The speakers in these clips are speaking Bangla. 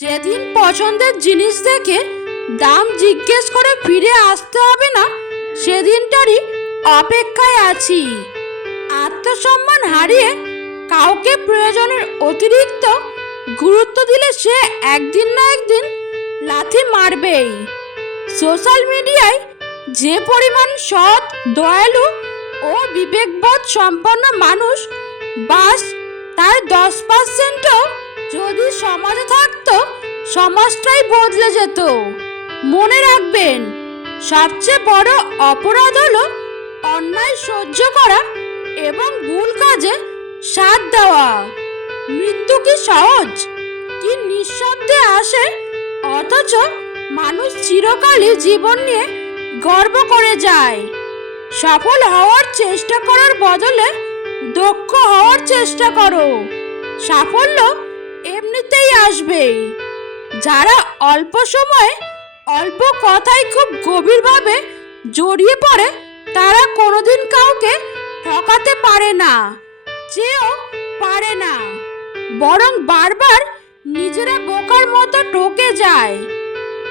যেদিন পছন্দের জিনিস দেখে দাম জিজ্ঞেস করে ফিরে আসতে হবে না, সেদিনটারই অপেক্ষায় আছি। আত্মসম্মান হারিয়ে কাউকে প্রয়োজনের অতিরিক্ত গুরুত্ব দিলে সে একদিন না একদিন লাথি মারবেই। সোশ্যাল মিডিয়ায় যে পরিমাণ সৎ, দয়ালু ও বিবেকবোধ সম্পন্ন মানুষ, বাস তার দশ পার্সেন্টও যদি সমাজে থাকতো সমাজটাই বদলে যেত। মনে রাখবেন সবচেয়ে বড় অপরাধ হলো অন্যায় সহ্য করা এবং ভুল কাজে সাথ দেওয়া। মৃত্যু কি সহজ, কি নিঃশব্দে আসে, অথচ মানুষ চিরকালই জীবন নিয়ে গর্ব করে যায়। সফল হওয়ার চেষ্টা করার বদলে দক্ষ হওয়ার চেষ্টা করো। সাফল্য এমনিতেই আসবে যারা অল্প সময়ে অল্প কথায় খুব গভীরভাবে জড়িয়ে পড়ে, তারা কোনোদিন কাউকে ঠকাতে পারে না, চেয়েও পারে না। বরং বারবার নিজেরা বোকার মতো ঠকে যায়।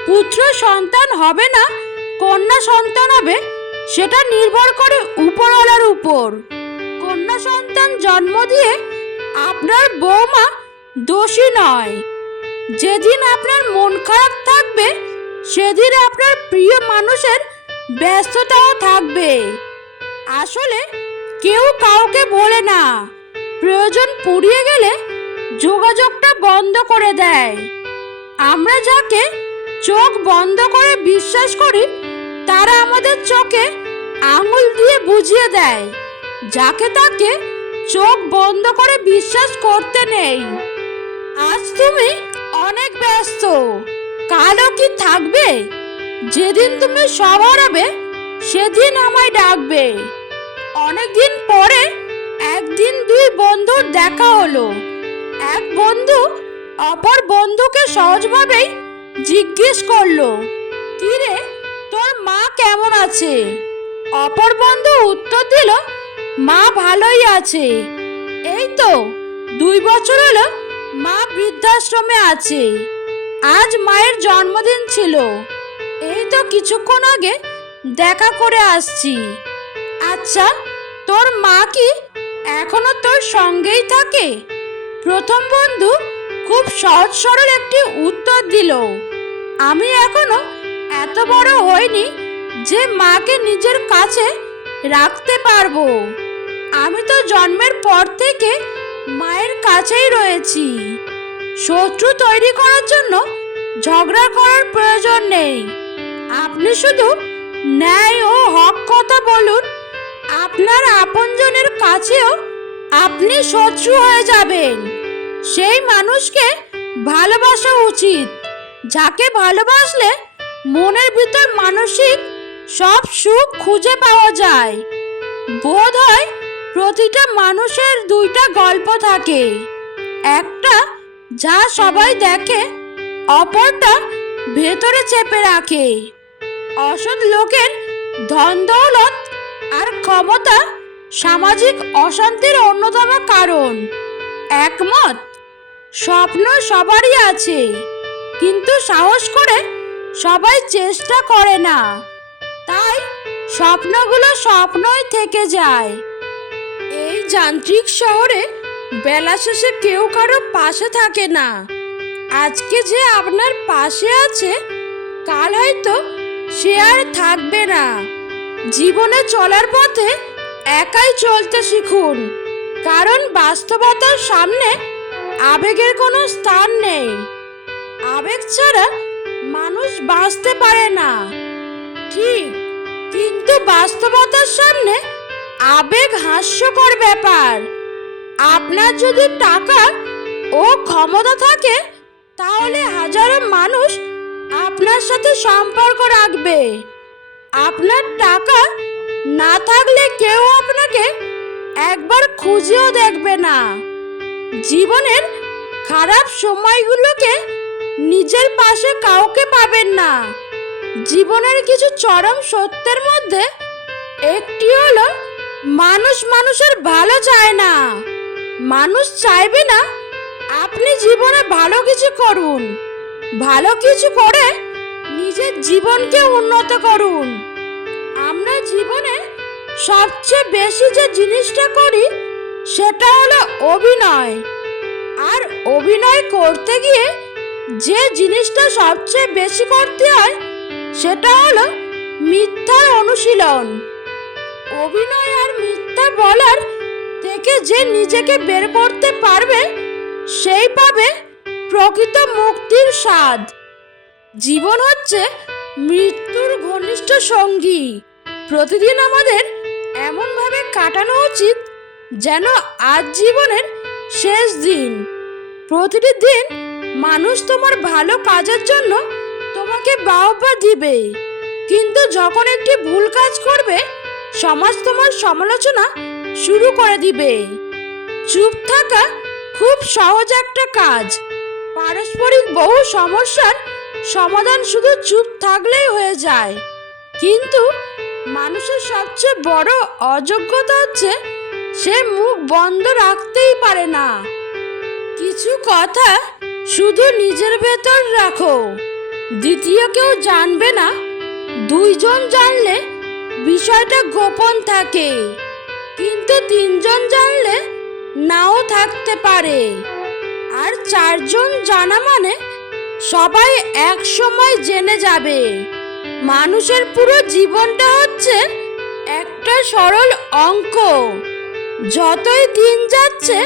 পুত্র সন্তান হবে না, কন্যা সন্তান হবে, সেটা নির্ভর করে উপরওয়ালার উপর। কন্যা সন্তান জন্ম দিয়ে আপনার বৌমা দোষী নয়। যেদিন আপনার মন খারাপ থাকবে, সেদিন আপনার প্রিয় মানুষের ব্যস্ততাও থাকবে। আসলে কেউ কাউকে বলে না, প্রয়োজন পুড়িয়ে গেলে যোগাযোগটা বন্ধ করে দেয়। আমরা যাকে চোখ বন্ধ করে বিশ্বাস করি, তারা আমাদের চোখে আঙুল দিয়ে বুঝিয়ে দেয়, যাকে তাকে চোখ বন্ধ করে বিশ্বাস করতে নেই। আজ তুমি অনেক ব্যস্ত। কালও কি থাকবে? যেদিন তুমি সব হারাবে সেদিন আমায় ডাকবে। অনেকদিন পরে একদিন দুই বন্ধুর দেখা হলো। এক বন্ধু অপর বন্ধুকে সহজভাবেই জিজ্ঞেস করল, কিরে, তোর মা কেমন আছে? অপর বন্ধু উত্তর দিল, মা ভালোই আছে। এই তো দুই বছর হলো মা বৃদ্ধাশ্রমে আছে। আজ মায়ের জন্মদিন ছিল। এই তো কিছুক্ষণ আগে দেখা করে আসছি। আচ্ছা তোর মা কি এখনও তোর সঙ্গেই থাকে? প্রথম বন্ধু খুব সহজ সরল একটি উত্তর দিল। আমি এখনও এত বড় হইনি যে মাকে নিজের কাছে রাখতে পারব। আমি তো জন্মের পর থেকে মায়ের কাছেই রয়েছি। শত্রু তৈরি করার জন্য ঝগড়া করার প্রয়োজন নেই। আপনি শুধু ন্যায় ও হক কথা বলুন, আপনার আপনজনের কাছেও আপনি শত্রু হয়ে যাবেন। সেই মানুষকে ভালোবাসা উচিত, যাকে ভালোবাসলে মনের ভিতর মানসিক সব সুখ খুঁজে পাওয়া যায়। বোধ হয় প্রতিটা মানুষের দুইটা গল্প থাকে। একটা যা সবাই দেখে, অপরটা ভেতরে চেপে রাখে। অসৎ লোকের ধন দৌলত আর ক্ষমতা সামাজিক অশান্তির অন্যতম কারণ। একমত, স্বপ্ন সবারই আছে, কিন্তু সাহস করে সবাই চেষ্টা করে না। তাই স্বপ্নগুলো স্বপ্নই থেকে যায়। এই যান্ত্রিক শহরে বেলা শেষে কেউ কারও পাশে থাকে না। আজকে যে আপনার পাশে আছে, কাল হয়তো সে আর থাকবে না। জীবনে চলার পথে একাই চলতে শিখুন, কারণ বাস্তবতার সামনে আবেগের কোনো স্থান নেই। আবেগ ছাড়া মানুষ বাঁচতে পারে না। ঠিক, কিন্তু বাস্তবতার সামনে আবেগ হাস্যকর ব্যাপার। আপনার যদি টাকা ও ক্ষমতা থাকে, তাহলে হাজারো মানুষ আপনার সাথে সম্পর্ক রাখবে। আপনার টাকা না থাকলে কেউ আপনাকে একবার খুঁজেও দেখবে না। জীবনের খারাপ সময়গুলোকে নিজের পাশে কাউকে পাবেন না। জীবনের কিছু চরম সত্যের মধ্যে একটি হলো মানুষ মানুষের ভালো চায় না। মানুষ চাইবে না আপনি জীবনে ভালো কিছু করুন। ভালো কিছু করে নিজের জীবনকে উন্নত করুন। আমরা জীবনে সবচেয়ে বেশি যে জিনিসটা করি, সেটা হলো অভিনয়। আর অভিনয় করতে গিয়ে যে জিনিসটা সবচেয়ে বেশি করতে হয়, সেটা হলো মিথ্যার অনুশীলন। অভিনয় আর মিথ্যা বলার থেকে যে নিজেকে বের করতে পারবে, সেই পাবে প্রকৃত মুক্তির স্বাদ। জীবন হচ্ছে মৃত্যুর ঘনিষ্ঠ সঙ্গী। প্রতিদিন আমাদের এমনভাবে কাটানো উচিত যেন আজ জীবনের শেষ দিন। প্রতিটি দিন মানুষ তোমার ভালো কাজের জন্য তোমাকে বাহবা দিবে। কিন্তু যখন একটি ভুল কাজ করবে সমাজ তোমার সমালোচনা শুরু করে দিবে। চুপ থাকা খুব সহজ একটা কাজ। পারস্পরিক বহু সমস্যার সমাধান শুধু চুপ থাকলেই হয়ে যায়। কিন্তু মানুষের সবচেয়ে বড় অযোগ্যতা হচ্ছে সে মুখ বন্ধ রাখতেই পারে না। কিছু কথা শুধু নিজের ভেতর রাখো। দ্বিতীয় কেউ জানবে না, দুইজন জানলে বিষয়টা গোপন থাকে। কিন্তু তিনজন জানলে নাও থাকতে পারে। আর চারজন জানা মানে সবাই এক সময় জেনে যাবে। মানুষের পুরো জীবনটা হচ্ছে একটা সরল অঙ্ক। যতই দিন যাচ্ছে,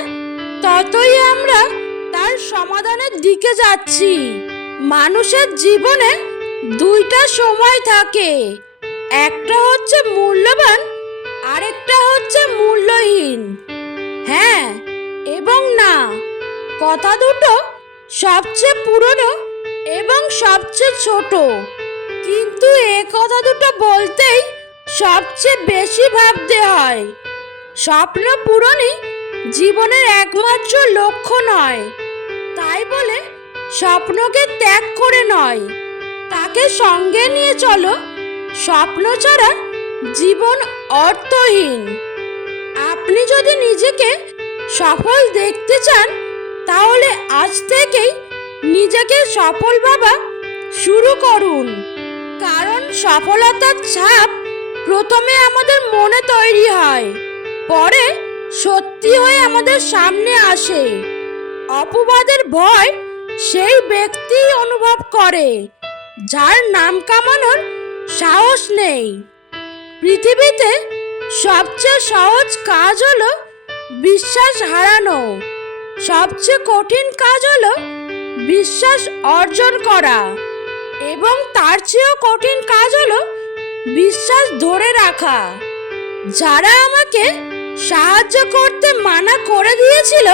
ততই আমরা তার সমাধানের দিকে যাচ্ছি। মানুষের জীবনে দুইটা সময় থাকে। একটা হচ্ছে মূল্যবান, আরেকটা হচ্ছে মূল্যহীন। হ্যাঁ এবং না। কথা দুটো সবচেয়ে পুরনো এবং সবচেয়ে ছোট। কিন্তু এ কথা দুটো বলতেই সবচেয়ে বেশি ভাবতে হয়। স্বপ্ন পূরণই জীবনের একমাত্র লক্ষ্য নয়। তাই বলে স্বপ্নকে ত্যাগ করে নয়। তাকে সঙ্গে নিয়ে চলো। স্বপ্ন ছাড়া জীবন অর্থহীন। আপনি যদি নিজেকে সফল দেখতে চান, তাহলে আজ থেকেই নিজেকে সফল ভাবা শুরু করুন। কারণ সফলতার ছাপ প্রথমে আমাদের মনে তৈরি হয়, পরে সত্যি হয়ে আমাদের সামনে আসে। অপবাদের ভয় সেই ব্যক্তি অনুভব করে, যার নাম কামানোর সাহস নেই। পৃথিবীতে সবচেয়ে সহজ কাজ হলো বিশ্বাস হারানো। সবচেয়ে কঠিন কাজ হলো বিশ্বাস অর্জন করা। এবং তার চেয়েও কঠিন কাজ হলো বিশ্বাস ধরে রাখা। যারা আমাকে সাহায্য করতে মানা করে দিয়েছিল,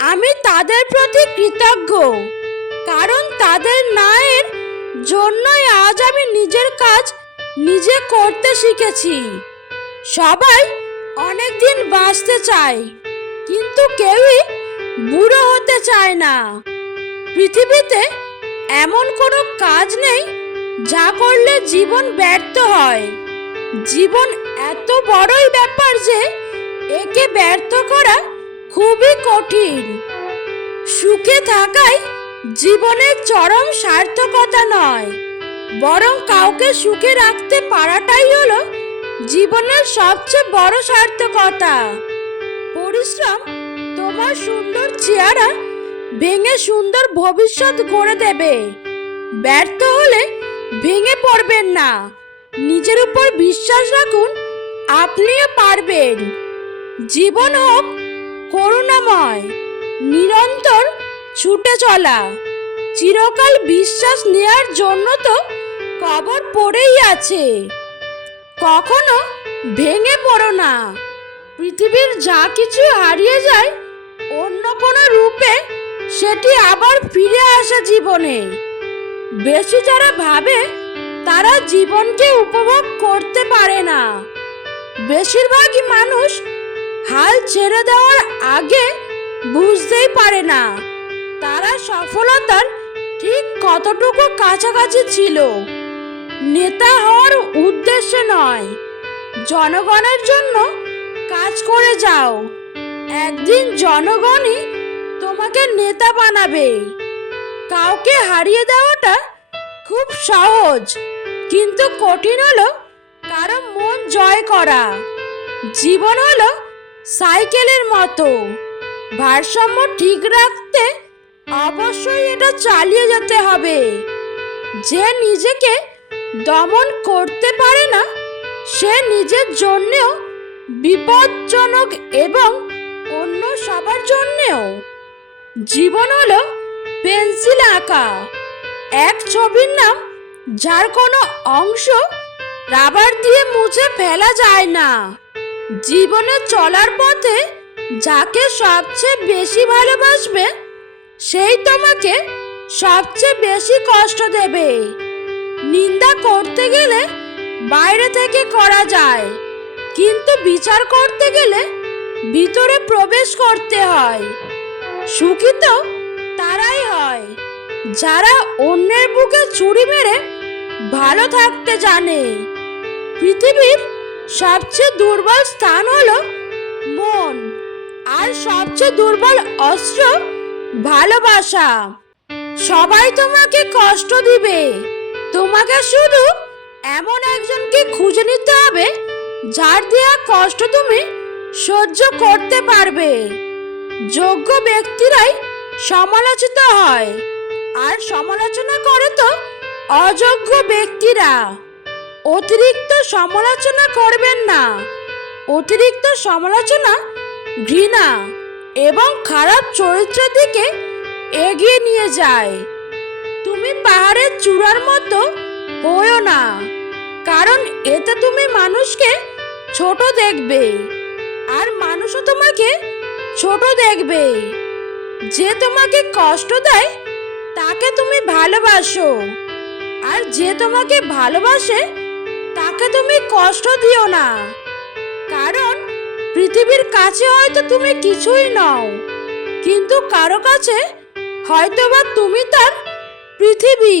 আমি তাদের প্রতি কৃতজ্ঞ। কারণ তাদের নায়ের জন্যই আজ আমি নিজের কাজ নিজে করতে শিখেছি। সবাই অনেক দিন বাঁচতে চায়, কিন্তু কেউই বুড়ো হতে চায় না। পৃথিবীতে এমন কোনো কাজ নেই যা করলে জীবন ব্যর্থ হয়। জীবন এত বড়ই ব্যাপার যে একে ব্যর্থ করা খুবই কঠিন। সুখে থাকাই জীবনের চরম সার্থকতা নয়, বরং কাউকে সুখে রাখতে পারাটাই হলো জীবনের সবচেয়ে বড় সার্থকতা। পরিশ্রম তোমার সুন্দর চেহারা ভেঙে সুন্দর ভবিষ্যৎ গড়ে দেবে। ব্যর্থ হলে ভেঙে পড়বেন না, নিজের উপর বিশ্বাস রাখুন, আপনিও পারবেন। জীবন হোক করুণাময়, নিরন্তর ছুটে চলা। চিরকাল বিশ্বাস নেয়ার জন্য তো কবর পড়েই আছে। কখনো ভেঙে পড়ো না। পৃথিবীর যা কিছু হারিয়ে যায়, অন্য কোনো রূপে সেটি আবার ফিরে আসে জীবনে। বেশি যারা ভাবে, তারা জীবনকে উপভোগ করতে পারে না। বেশিরভাগই মানুষ হাল ছেড়ে দেওয়ার আগে বুঝতেই পারে না। তারা সফলতার ঠিক কতটুকু কাছাকাছি ছিল? নেতা হওয়ার উদ্দেশ্যে নয়। জনগণের জন্য কাজ করে যাও। একদিন জনগণই তোমাকে নেতা বানাবে। কাউকে হারিয়ে দেওয়াটা খুব সহজ, কিন্তু কঠিন হলো কারও মন জয় করা। জীবন হলো সাইকেলের মতো। ভারসাম্য ঠিক রাখতে অবশ্যই এটা চালিয়ে যেতে হবে। যে নিজেকে দমন করতে পারে না, সে নিজের জন্যেও বিপজ্জনক এবং অন্য সবার জন্যেও। জীবন হলো পেন্সিল আঁকা। এক ছবির নাম, যার কোনো অংশ রাবার দিয়ে মুছে ফেলা যায় না। জীবনে চলার পথে যাকে সবচেয়ে বেশি ভালোবাসবে সেই তোমাকে সবচেয়ে বেশি কষ্ট দেবে। নিন্দা করতে গেলে বাইরে থেকে করা যায়, কিন্তু বিচার করতে গেলে ভিতরে প্রবেশ করতে হয়। সুখী তো তারাই হয়, যারা অন্যের বুকে চুরি মেরে ভালো থাকতে জানে। পৃথিবীর সবচেয়ে দুর্বল স্থান হলো মন, আর সবচেয়ে দুর্বল অস্ত্র ভালোবাসা। সবাই তোমাকে কষ্ট দিবে। তোমাকে শুধু এমন একজনকে খুঁজে নিতে হবে, যার দেওয়া কষ্ট তুমি সহ্য করতে পারবে। যোগ্য ব্যক্তিরাই সমালোচিত হয়, আর সমালোচনা করে তো অযোগ্য ব্যক্তিরা। অতিরিক্ত সমালোচনা করবেন না। অতিরিক্ত সমালোচনা ঘৃণা। এবং খারাপ চরিত্রের দিকে এগিয়ে নিয়ে যায়। তুমি পাহাড়ের চূড়ার মতো হয়েও না, কারণ এতে তুমি মানুষকে ছোট দেখবে আর মানুষও তোমাকে ছোট দেখবে। যে তোমাকে কষ্ট দেয়, তাকে তুমি ভালোবাসো আর যে তোমাকে ভালোবাসে, তাকে তুমি কষ্ট দিও না। পৃথিবীর কাছে হয়তো তুমি কিছুই নও। কিন্তু কারও কাছে হয়তোবা তুমি তার পৃথিবী।